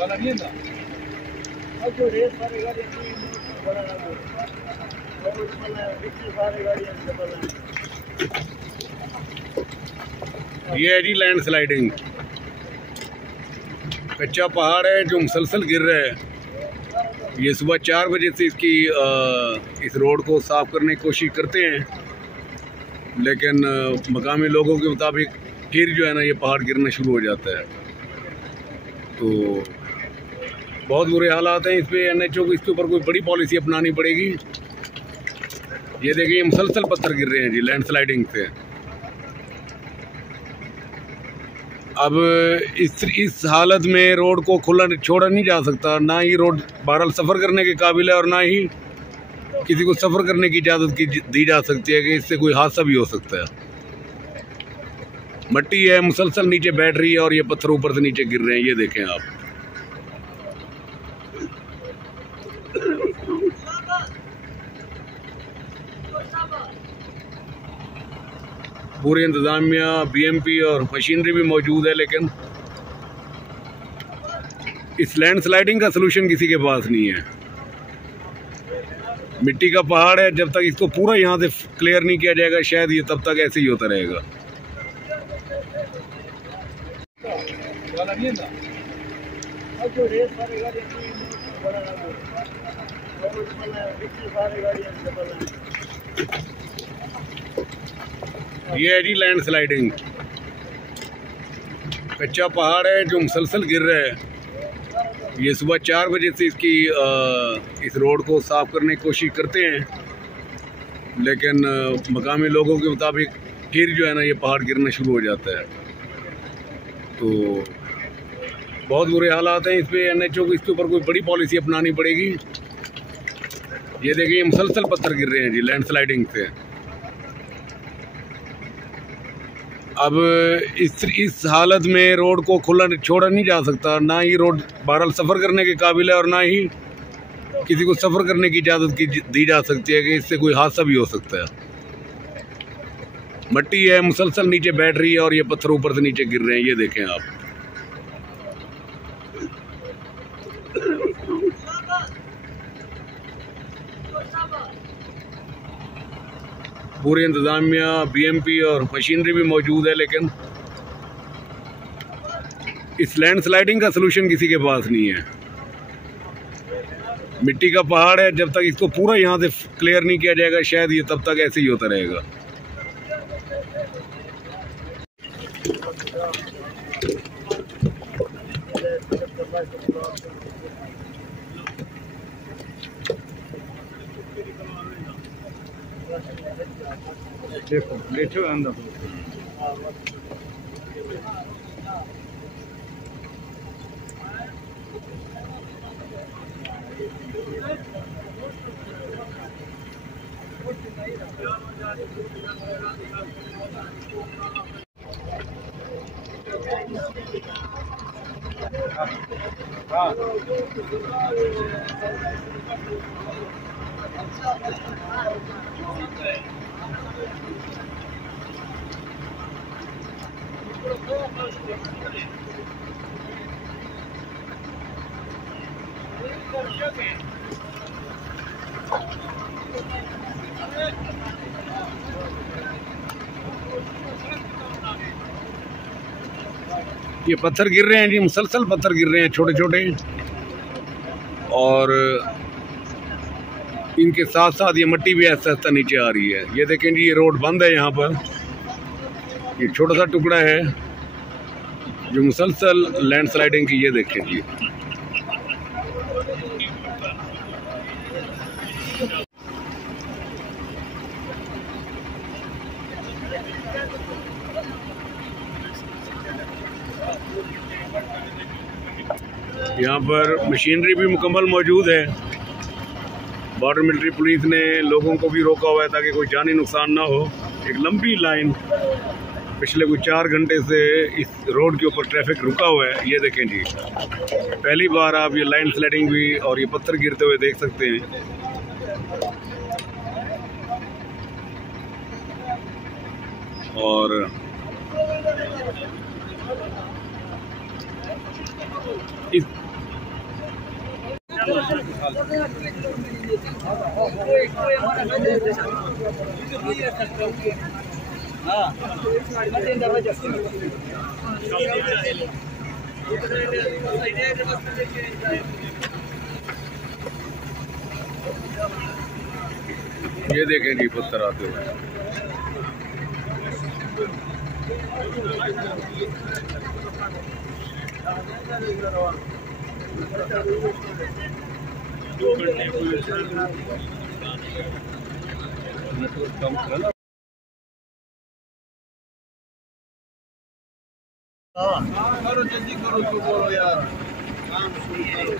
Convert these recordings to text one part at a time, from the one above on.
ये है जी land sliding. कच्चा पहाड़ है जो मुसलसल गिर रहा है। ये सुबह 4 बजे से इस रोड को साफ करने की कोशिश करते हैं, लेकिन मकामी लोगों के मुताबिक फिर जो है ना ये पहाड़ गिरना शुरू हो जाता है। तो बहुत बुरे हालात हैं। इस पे NHO को इसके ऊपर कोई बड़ी पॉलिसी अपनानी पड़ेगी। ये देखिए मुसलसल पत्थर गिर रहे हैं जी लैंड स्लाइडिंग से। अब इस हालत में रोड को खुला छोड़ा नहीं जा सकता। ना ही रोड बहरहाल सफ़र करने के काबिल है और ना ही किसी को सफ़र करने की इजाज़त दी जा सकती है कि इससे कोई हादसा भी हो सकता है। मट्टी है मुसलसल नीचे बैठ रही है और ये पत्थर ऊपर से नीचे गिर रहे हैं। ये देखें आप। पूरी इंतजामिया BMP और मशीनरी भी मौजूद है, लेकिन इस लैंड स्लाइडिंग का सलूशन किसी के पास नहीं है। मिट्टी का पहाड़ है, जब तक इसको पूरा यहाँ से क्लियर नहीं किया जाएगा शायद ये तब तक ऐसे ही होता रहेगा। ये है जी लैंड स्लाइडिंग। कच्चा पहाड़ है जो मुसलसल गिर रहा है। ये सुबह 4 बजे से इस रोड को साफ करने की कोशिश करते हैं, लेकिन मकामी लोगों के मुताबिक फिर जो है ना ये पहाड़ गिरना शुरू हो जाता है। तो बहुत बुरे हालात हैं। इस पे NHO को इसके ऊपर कोई बड़ी पॉलिसी अपनानी पड़ेगी। ये देखिए मुसलसल पत्थर गिर रहे हैं जी लैंड स्लाइडिंग से। अब इस हालत में रोड को खुला छोड़ा नहीं जा सकता। ना ही रोड बहरहाल सफ़र करने के काबिल है और ना ही किसी को सफ़र करने की इजाज़त दी जा सकती है कि इससे कोई हादसा भी हो सकता है। मट्टी है मुसलसल नीचे बैठ रही है और ये पत्थर ऊपर से नीचे गिर रहे हैं। ये देखें आप। पूरी इंतजामिया BMP और मशीनरी भी मौजूद है, लेकिन इस लैंड स्लाइडिंग का सलूशन किसी के पास नहीं है। मिट्टी का पहाड़ है, जब तक इसको पूरा यहाँ से क्लियर नहीं किया जाएगा शायद ये तब तक ऐसे ही होता रहेगा। देखो बैठो अंदर। हाँ ये पत्थर गिर रहे हैं जी, मुसलसल पत्थर गिर रहे हैं छोटे छोटे, और इनके साथ साथ ये मट्टी भी ऐसा ऐसा नीचे आ रही है। ये देखें जी, ये रोड बंद है यहाँ पर। ये छोटा सा टुकड़ा है जो मुसलसल लैंड स्लाइडिंग की। ये देखें जी, यहाँ पर मशीनरी भी मुकम्मल मौजूद है। बॉर्डर मिलिट्री पुलिस ने लोगों को भी रोका हुआ है ताकि कोई जानी नुकसान ना हो। एक लंबी लाइन पिछले कुछ 4 घंटे से इस रोड के ऊपर ट्रैफिक रुका हुआ है। ये देखें जी, पहली बार आप ये लाइन स्लाइडिंग भी और ये पत्थर गिरते हुए देख सकते हैं। और ये देखें जी पत्थर आते हुए। करो जल्दी करो तो बोलो यार काम शुरू करो।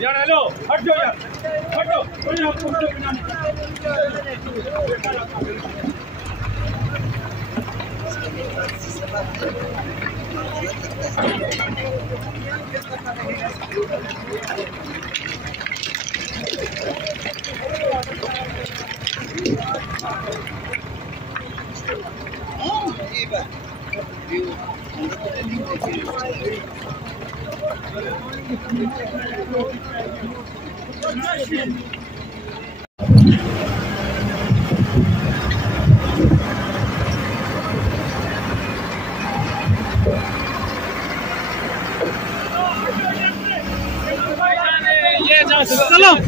यार हेलो हट जाओ यार हटो चलो